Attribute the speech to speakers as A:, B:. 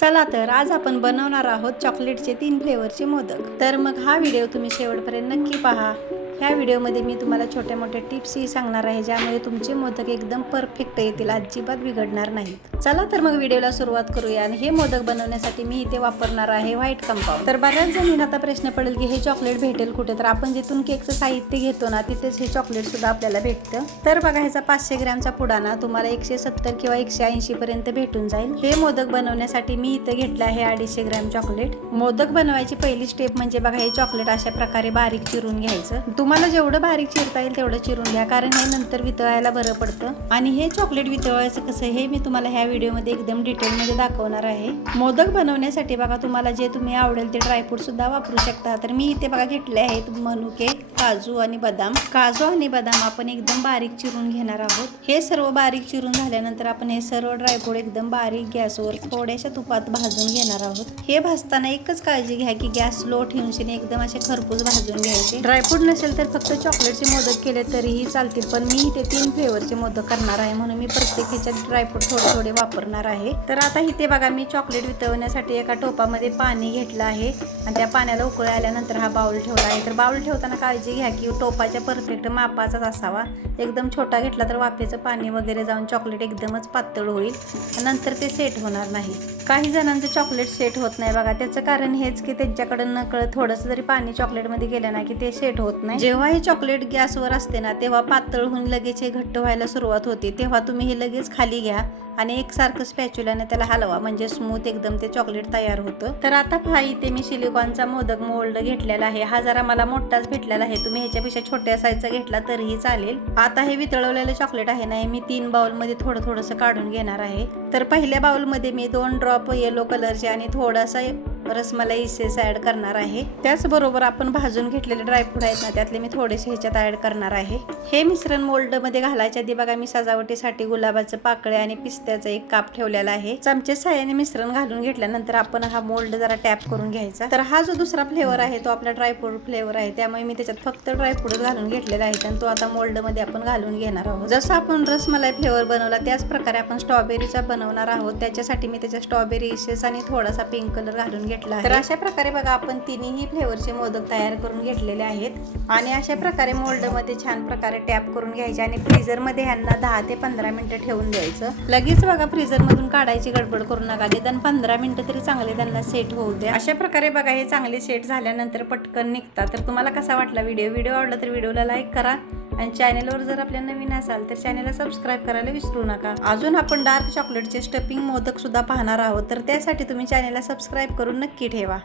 A: चला तर आज आपण बनवणार आहोत चॉकलेटचे तीन फ्लेवरचे मोदक. तर मग हा व्हिडिओ तुम्ही शेवटपर्यंत नक्की पहा. ह्या व्हिडिओमध्ये मी तुम्हाला छोट्या मोठ्या टिप्सही सांगणार आहे ज्यामुळे तुमचे मोदक एकदम परफेक्ट येतील अजिबात बिघडणार नाहीत. चला तर मग व्हिडिओला सुरुवात करूया आणि हे मोदक बनवण्यासाठी मी इथे वापरणार आहे व्हाईट कंपाऊंड तर बऱ्याच जणींना आता प्रश्न पडेल की हे चॉकलेट भेटेल कुठे? तर आपण जिथून केकचं साहित्य घेतो ना तिथेच हे चॉकलेट सुद्धा आपल्याला भेटतं. तर बघा ह्याचा पाचशे ग्रॅमचा पुडाना तुम्हाला एकशे सत्तर किंवा एकशे ऐंशी पर्यंत भेटून जाईल. हे मोदक बनवण्यासाठी मी इथं घेतलं आहे अडीचशे ग्रॅम चॉकलेट मोदक बनवायची पहिली स्टेप म्हणजे बघा हे चॉकलेट अशा प्रकारे बारीक चिरून घ्यायचं. तुम्हाला जेवढं बारीक चिरता येईल तेवढं चिरून घ्या कारण हे नंतर वितळायला बरं पडतं. आणि हे चॉकलेट वितळायचं कसं हे मी तुम्हाला ह्या व्हिडिओमध्ये एकदम डिटेलमध्ये दाखवणार आहे. मोदक बनवण्यासाठी बघा तुम्हाला जे तुम्ही आवडेल ते ड्रायफ्रूटसुद्धा वापरू शकता. तर मी इथे बघा घेतले आहेत मनुके काजू आणि बदाम. काजू आणि बदाम आपण एकदम बारीक चिरून घेणार आहोत. हे सर्व बारीक चिरून झाल्यानंतर आपण हे सर्व ड्रायफ्रूट एकदम बारीक गॅसवर थोड्याशा तुपात भाजून घेणार आहोत. हे भाजताना एकच काळजी घ्या की गॅस लो ठेवून एकदम असे खरपूस भाजून घ्यायचे. ड्रायफ्रूट नसेल तर फक्त चॉकलेटचे मोदक केले तरीही चालतील पण मी इथे तीन फ्लेवरचे मोदक करणार आहे म्हणून मी प्रत्येक ह्याच्यात ड्रायफ्रूट थोडे थोडे वापरणार आहे. तर आता इथे बघा मी चॉकलेट वितळवण्यासाठी एका टोपामध्ये पाणी घेतलं आहे आणि त्या पाण्याला उकळी आल्यानंतर हा बाउल ठेवला आहे. तर बाउल ठेवताना काळजी घ्या की टोपाच्या परफेक्ट मापाचाच असावा. एकदम छोटा घेतला तर वाफेचं पाणी वगैरे जाऊन चॉकलेट एकदमच पातळ होईल नंतर ते सेट होणार नाही. काही जणांचं चॉकलेट सेट होत नाही बघा. त्याचं कारण हेच की त्यांच्याकडं नकळत थोडंसं जरी पाणी चॉकलेटमध्ये गेलं ना की ते सेट होत नाही. जेव्हा हे चॉकलेट गॅसवर असते ना तेव्हा पातळ होऊन लगेच हे घट्ट व्हायला सुरुवात होते. तेव्हा तुम्ही हे लगेच खाली घ्या आणि एकसारखं स्पॅच्युलाने त्याला हलवा म्हणजे स्मूथ एकदम ते चॉकलेट तयार होतं. तर आता पहा इथे मी सिलिकॉनचा मोदक मोल्ड घेतलेला आहे. हा जरा मला मोठाच भेटलेला आहे. तुम्ही ह्याच्यापेक्षा छोट्या साईजचा घेतला तरीही चालेल. आता हे वितळवलेलं चॉकलेट आहे ना हे मी तीन बाउलमध्ये थोडं थोडंसं काढून घेणार आहे. तर पहिल्या बाउलमध्ये मी दोन ड्रॉप येलो कलरचे आणि थोडासा रसमलाई इसेस ॲड करणार आहे. त्याचबरोबर आपण भाजून घेतलेले ड्रायफ्रूट आहेत ना त्यातले मी थोडेसे ह्याच्यात ॲड करणार आहे. हे मिश्रण मोल्डमध्ये घालायच्या आधी बघा मी सजावटीसाठी गुलाबाचं पाकळे आणि पिस्त्याचं एक काप ठेवलेला आहे. चमचे साह्याने मिश्रण घालून घेतल्यानंतर आपण हा मोल्ड जरा टॅप करून घ्यायचा. तर हा जो दुसरा फ्लेवर आहे तो आपला ड्रायफ्रूट फ्लेवर आहे. त्यामुळे मी त्याच्यात फक्त ड्रायफ्रूट घालून घेतलेला आहे आणि तो आता मोल्डमध्ये आपण घालून घेणार आहोत. जसं आपण रसमलाई फ्लेवर बनवला त्याच प्रकारे आपण स्ट्रॉबेरीचा बनवणार आहोत. त्याच्यासाठी मी त्याच्या स्ट्रॉबेरी इसेस आणि थोडासा पिंक कलर घालून घेतला तर अशा प्रकारे बघा आपण तिन्ही फ्लेवरचे मोदक तयार करून घेतलेले आहेत. आणि अशा प्रकारे मोल्डमध्ये छान प्रकारे टॅप करून घ्यायचे आणि फ्रीझरमध्ये ह्यांना दहा ते पंधरा मिनिटं ठेवून द्यायचं. लगेच बघा फ्रीझरमधून काढायची गडबड करू नका. निदान पंधरा मिनिटं तरी चांगले त्यांना सेट होऊ द्या. अशा प्रकारे बघा हे चांगले सेट झाल्यानंतर पटकन निघतात. तर तुम्हाला कसा वाटला व्हिडिओ? व्हिडिओ आवडला तर व्हिडिओला लाईक करा. आणि चॅनेलवर जर आपल्या नवीन असाल तर चॅनेलला सबस्क्राईब करायला विसरू नका. अजून आपण डार्क चॉकलेटचे स्टफिंग मोदक सुद्धा पाहणार आहोत तर त्यासाठी तुम्ही चॅनेलला सबस्क्राईब करून नक्की ठेवा.